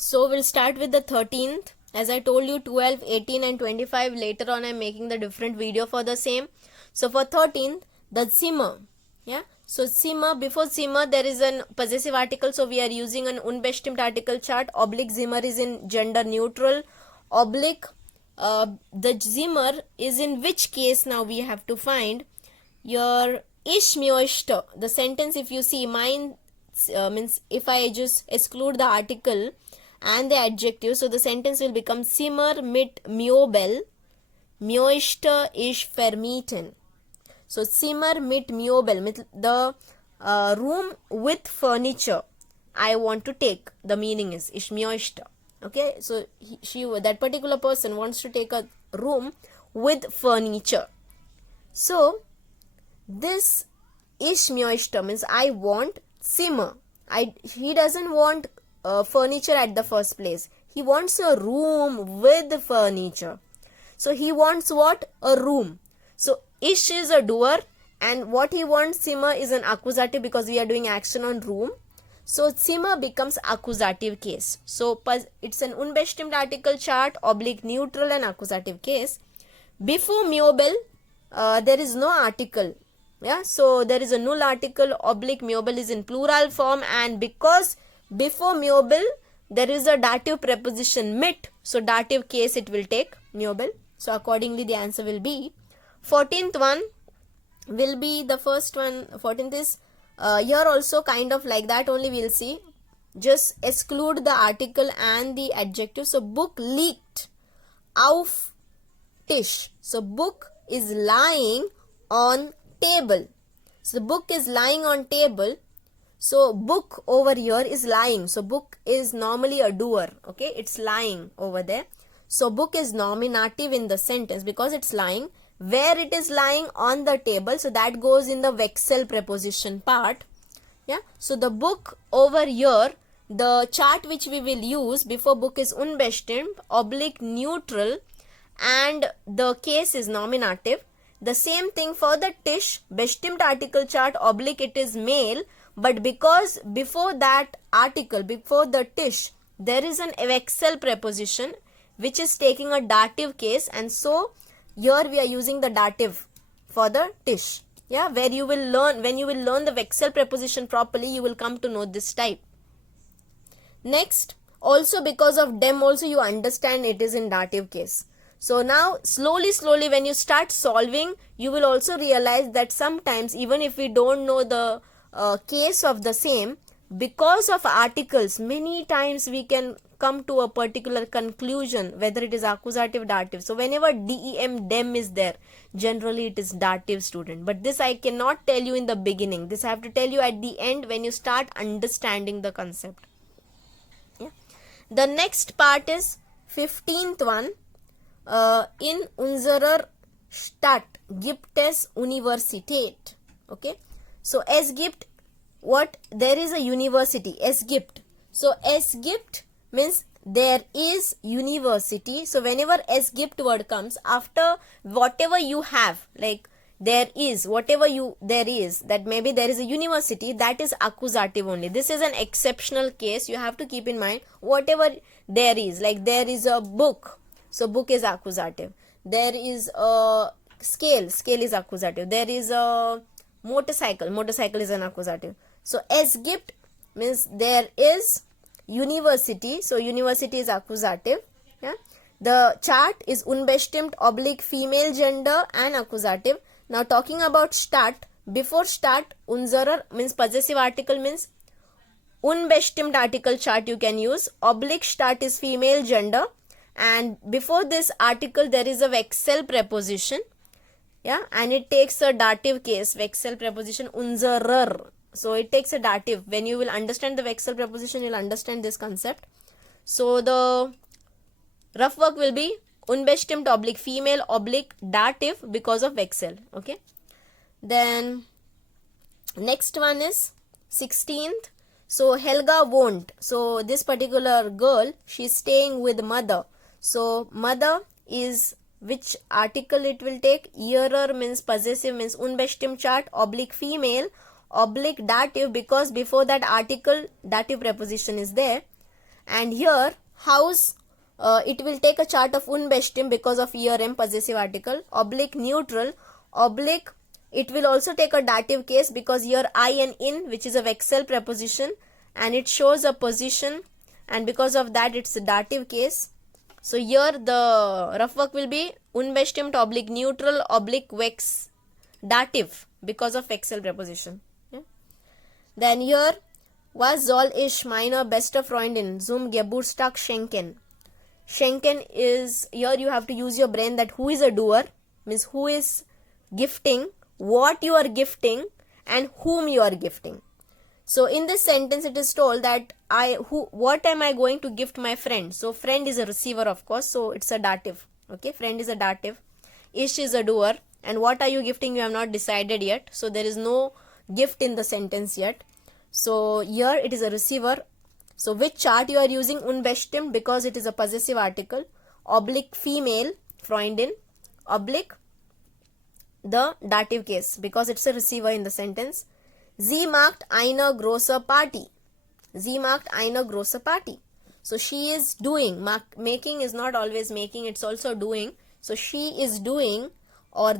So we'll start with the 13th. As I told you, 12, 18 and 25. Later on I'm making the different video for the same. So for 13th, the Zimmer. Yeah. So Zimmer, before Zimmer there is an possessive article. So we are using an unbestimmt article chart. Oblique Zimmer is in gender neutral. Oblique the Zimmer is in which case now we have to find. Your Ich möchte. The sentence, if you see, mine means if I just exclude the article and the adjective, so the sentence will become Zimmer mit Möbel möchte ich vermieten. So Zimmer mit Möbel, the room with furniture I want to take. The meaning is ich möchte. Okay, so that particular person wants to take a room with furniture. So this ich möchte means I want Zimmer. He doesn't want furniture at the first place. He wants a room with furniture. So he wants what? A room. So ich is a doer and what he wants, Zimmer, is an accusative because we are doing action on room. So Zimmer becomes accusative case. So it's an unbestimmt article chart, oblique neutral and accusative case. Before Möbel, there is no article. Yeah, so there is a null article. Oblique Möbel is in plural form, and because before Möbel there is a dative preposition mit, so dative case it will take Möbel. So accordingly the answer will be 14th one will be the first one. 14th is here also kind of like that only, we'll see. Just exclude the article and the adjective. So book liegt auf Tisch. So book is lying on table. So the book is lying on table. So book over here is lying. So book is normally a doer. Okay, it's lying over there. So book is nominative in the sentence because it's lying. Where it is lying? On the table. So that goes in the Wechsel preposition part. Yeah. So the book over here, the chart which we will use before book is unbestimmt, oblique neutral, and the case is nominative. The same thing for the Tisch, bestimmt article chart, oblique it is male, but because before that article, before the Tisch, there is an Wechsel preposition which is taking a dative case, and so here we are using the dative for the Tisch. Yeah, where you will learn, when you will learn the Wechsel preposition properly, you will come to know this type. Next, also because of dem also you understand it is in dative case. So now slowly when you start solving, you will also realize that sometimes even if we don't know the case of the same, because of articles, many times we can come to a particular conclusion whether it is accusative, dative. So whenever dem is there, generally it is dative, student. But this I cannot tell you in the beginning. This I have to tell you at the end when you start understanding the concept. Yeah. The next part is 15th one. In unserer Stadt gibt es Universität. Okay, so es gibt what? There is a university. Es gibt. So es gibt means there is university. So whenever es gibt word comes after whatever you have, like there is, whatever there is, that maybe there is a university, that is accusative only. This is an exceptional case. You have to keep in mind whatever there is, like there is a book. So book is accusative. There is a scale is accusative. There is a motorcycle is an accusative. So es gibt means there is university. So university is accusative. Yeah. The chart is unbestimmt, oblique female gender and accusative. Now talking about Stadt, before Stadt, unserer means possessive article means unbestimmt article chart you can use. Oblique Stadt is female gender. And before this article there is a Wechsel preposition. Yeah, and it takes a dative case, Wechsel preposition unserer. So it takes a dative. When you will understand the Wechsel preposition, you will understand this concept. So the rough work will be unbestimmt oblique female oblique dative because of Wechsel. Okay. Then next one is 16th. So Helga won't. So this particular girl, she is staying with mother. So mother is which article it will take? Ihrer means possessive means unbestimmt chart, oblique female, oblique dative because before that article dative preposition is there. and here house, it will take a chart of unbestimmt because of ERM possessive article, oblique neutral, oblique it will also take a dative case because here I and in, which is a Vexel preposition, and it shows a position, and because of that it's a dative case. So here the rough work will be unbestimmt oblique neutral oblique vex dative because of Vexel preposition. Yeah. Then here, was soll ich meine beste Freundin zum Geburtstag schenken? Schenken is, here you have to use your brain that who is a doer, means who is gifting, what you are gifting, and whom you are gifting. So in this sentence it is told that what am I going to gift my friend? So friend is a receiver, of course, so it's a dative. Okay, friend is a dative, ich is a doer, and what are you gifting you have not decided yet, so there is no gift in the sentence yet. So here it is a receiver. So which chart you are using? Unbestimmt because it is a possessive article, oblique female Freundin, oblique the dative case because it's a receiver in the sentence. Sie macht eine große Party. Sie macht eine große Party. So she is doing. Making is not always making, it's also doing. So she is doing, or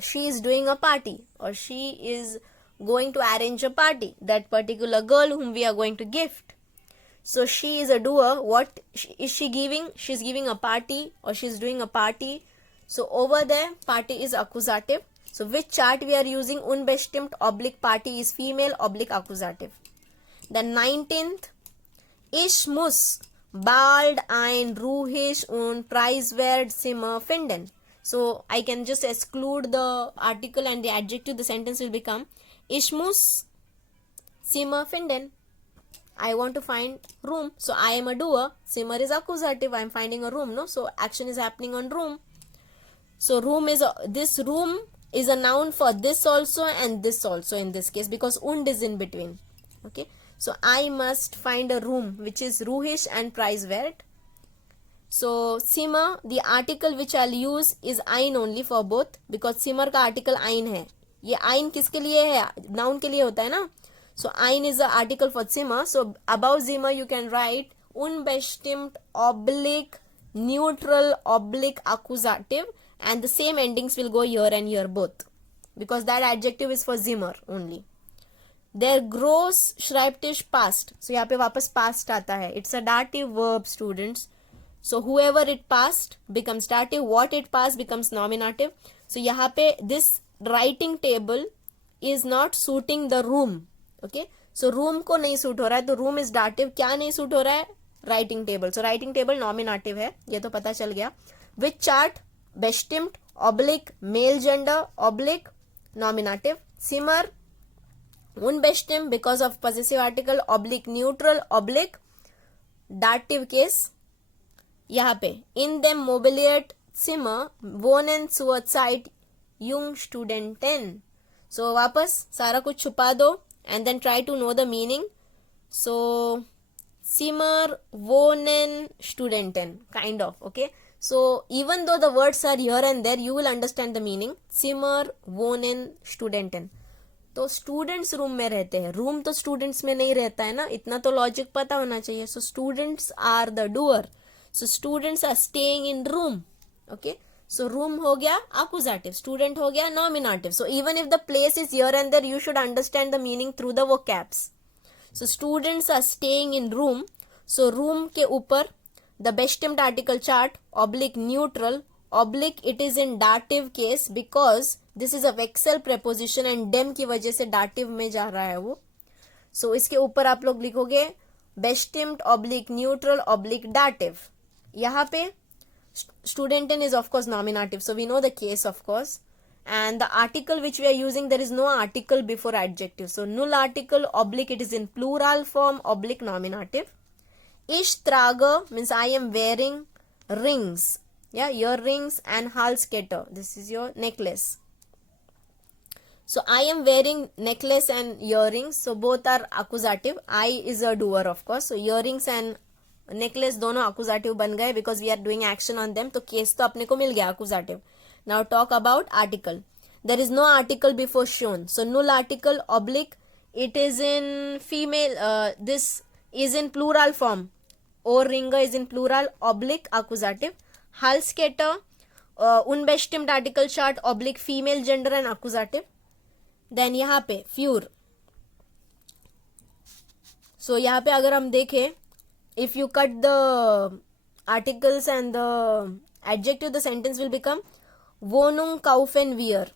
she is doing a party, or she is going to arrange a party, that particular girl whom we are going to gift. So she is a doer. What is she giving? She is giving a party, or she is doing a party. So over there party is accusative. So which chart we are using? Unbestimmt oblique party is female oblique accusative. The 19th, ich muss bald ein ruhig und preiswert Zimmer finden. So I can just exclude the article and the adjective. The sentence will become ich muss Zimmer finden. I want to find room. So I am a doer. Zimmer is accusative. I am finding a room. No, so action is happening on room. So room is this room is a noun for this also and this also in this case because und is in between. Okay, so I must find a room which is ruhig and preiswert. So Zimmer, the article which I'll use is ein only for both because Zimmer का article ein है. ये ein किसके लिए है? Noun के लिए होता है ना. So ein is the article for Zimmer. So above Zimmer you can write unbestimmt oblique neutral oblique accusative, and the same endings will go here and here both because that adjective is for Zimmer only. Their gross Schreibtisch passed. So यहाँ पे वापस past आता है. It's a dative verb, students. So whoever it passed becomes dative. What it passed becomes nominative. So यहाँ पे this writing table is not suiting the room. Okay. So room को नहीं suit हो रहा है तो room is dative. क्या नहीं suit हो रहा है? Writing table. So writing table nominative है. ये तो पता चल गया. Which chart? Bestimmt oblique male gender oblique nominative. Zimmer unbestimmt because of possessive article oblique neutral oblique dative case. यहाँ पे in dem mobiliert Zimmer wohnen zurzeit Jungstudenten. So वापस सारा कुछ छुपा दो and then try to know the meaning. So Zimmer wohnen Studenten, kind of. Okay, so even though the words are here and there you will understand the meaning. Zimmer wohnen Studenten. तो students room में रहते हैं. Room तो students में नहीं रहता है ना, इतना तो लॉजिक पता होना चाहिए. So students are the doer. So students are staying in room. Okay, so room हो गया accusative, स्टूडेंट हो गया nominative. So even if the place is here and there you should understand the meaning through the vocabs. So students are staying in room. So room के ऊपर the bestimmt article chart oblique neutral oblique it is in dative case because this is a vexel preposition and dem की वजह से dative में जा रहा है वो. so इसके ऊपर आप लोग लिखोगे bestimmt oblique neutral oblique dative. यहाँ पे studenten is of course nominative, so we know the case of course, and the article which we are using, there is no article before adjective, so null article oblique it is in plural form oblique nominative. Ich trage means I am wearing rings. Yeah, earrings and Halskette. This is your necklace. So I am wearing necklace and earrings. So both are accusative. I is a doer of course. So earrings and necklace दोनों accusative बन गए because we are doing action on them. तो case तो अपने को मिल गया accusative. Now talk about article. There is no article before shown. So null article oblique it is in female. This is in plural form. Ohrringe is in plural, oblique accusative. Halsketter, unbestimmt article chart, oblique female gender and accusative. Then यहाँ पे fure. So यहाँ पे अगर हम देखें, if you cut the articles and the adjective, the sentence will become Wohnung kaufen wir,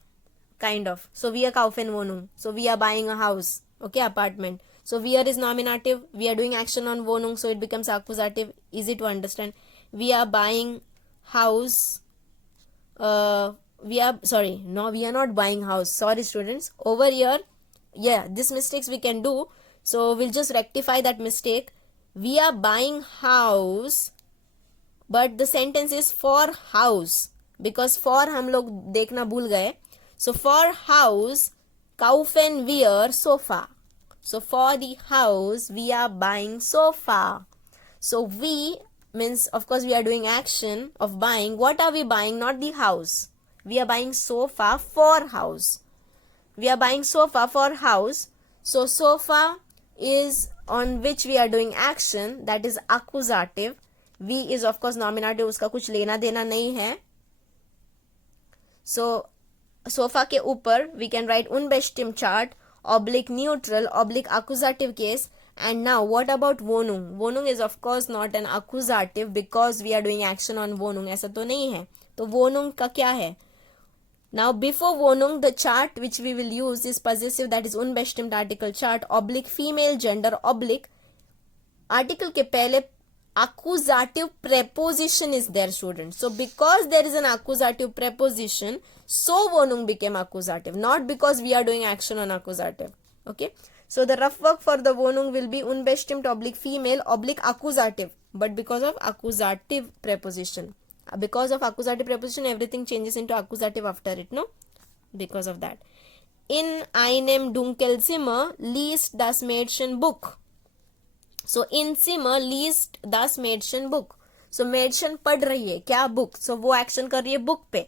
kind of. So wir kaufen Wohnung. So we are buying a house, okay, apartment. So wir is nominative. We are doing action on Wohnung, so it becomes accusative. Easy to understand. We are buying house. We are not buying house. Sorry, students. Over here, yeah, these mistakes we can do. So we'll just rectify that mistake. We are buying house, but the sentence is for house, because for हम लोग देखना भूल गए. So for house, kaufen wir sofa. So for the house, we are buying sofa. So we means, of course, we are doing action of buying. What are we buying? Not the house. We are buying sofa for house. We are buying sofa for house. So sofa is on which we are doing action, that is accusative. We is of course nominative, उसका कुछ लेना देना नहीं है. So sofa के ऊपर we can write unbestimmt chart, oblique neutral, oblique accusative case. And now what about Wohnung? Wohnung is of course not an accusative because we are doing action on Wohnung. ऐसा तो नहीं है. तो Wohnung का क्या है? Now before Wohnung, the chart which we will use is possessive, that is unbestimmt article chart, oblique female gender, oblique article के पहले accusative preposition is there, students. So because there is an accusative preposition, so Wohnung became accusative, not because we are doing action on accusative. Okay. So the rough work for the Wohnung will be unbestimmt oblique female oblique accusative, but because of accusative preposition. Because of accusative preposition, everything changes into accusative after it, no? Because of that. In einem Dunkelzimmer liest das Mädchen Buch. So in Zimmer liest das Mädchen Buch. So Mädchen पढ़ रही है क्या? Book. So वो action कर रही है book पे.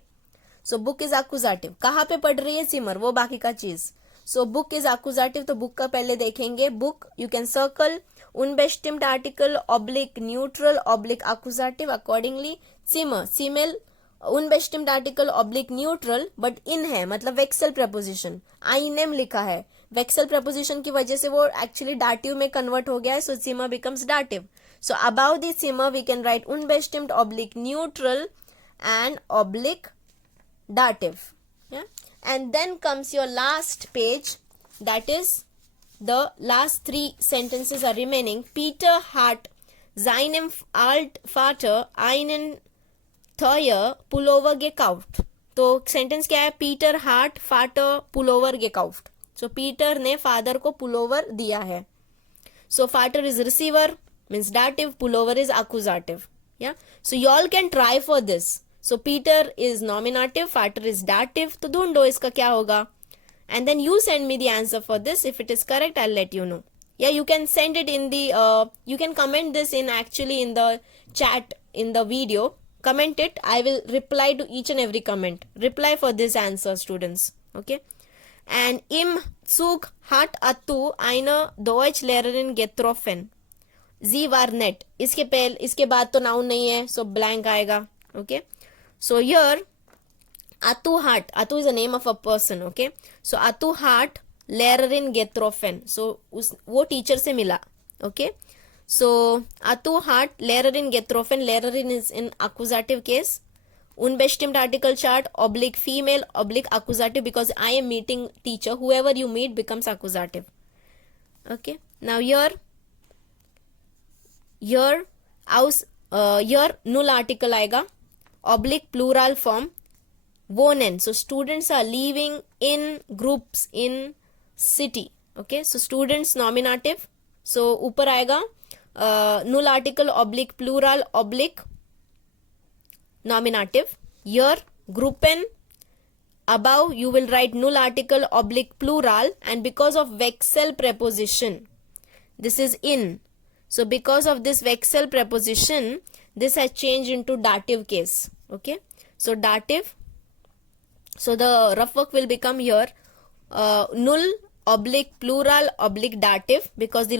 So book is accusative. कहाँ पे पढ़ रही है? Zimmer. वो बाकी का चीज. So book is accusative, तो book का पहले देखेंगे. Book you can circle unbestimmt article oblique neutral oblique accusative accordingly. Zimmer, female unbestimmt article oblique neutral, but in है मतलब vexel preposition. einem लिखा है. Vexel preposition की वजह से वो actually dative में convert हो गया है. So Zimmer becomes dative. So above the Zimmer we can write unbestimmt oblique neutral and oblique dative. Yeah. And then comes your last page, that is the last three sentences are remaining. Peter hat seinem Altvater einen teuer Pullover gekauft. तो sentence क्या है? Peter हार्ट फाटर पुलोवर gekauft. So Peter ने father को pullover दिया है. So फाटर is receiver, means dative, pullover is accusative. Yeah. So you all can try for this. So Peter is nominative, फाटर is dative. तो ढूंढो इसका क्या होगा. And then you send me the answer for this. If it is correct, I'll let you know. Yeah, you can send it in the, you can comment this in actually in the chat in the video. Comment it. I will reply to each and every comment. Reply for this answer, students. Okay. And im Zug hat Attu eine Deutschlehrerin getroffen. Sie war nett. इसके बाद तो noun नहीं है, so blank आएगा. Okay. So here Attu hat. Attu is the name of a person. Okay. So Attu hat Lehrerin getroffen. So वो teacher से मिला. Okay. So Attu hat Lehrerin getroffen. Lehrerin is in accusative case. Unbestimmt article chart oblique female oblique accusative, because I am meeting teacher. Whoever you meet becomes accusative. Okay. Now here null article आएगा. Oblique plural form. Wohnen. So students are living in groups in city. Okay. So students nominative. So ऊपर आएगा null article oblique plural oblique nominative. Here Gruppen. Above you will write null article oblique plural, and because of vexel preposition, this is in. So because of this vexel preposition, this has changed into dative case. Okay. So dative. So the rough work will become here null oblique plural oblique dative, because the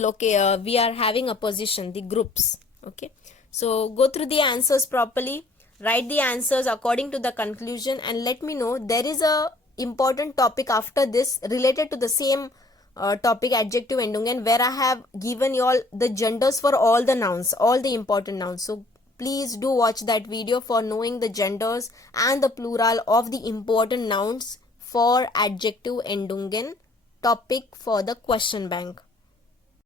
we are having a position, the groups. Okay, so go through the answers properly, write the answers according to the conclusion, and let me know. There is a important topic after this related to the same topic, adjective endungen, where I have given you all the genders for all the nouns, all the important nouns. So please do watch that video for knowing the genders and the plural of the important nouns for adjective endungen topic for the question bank.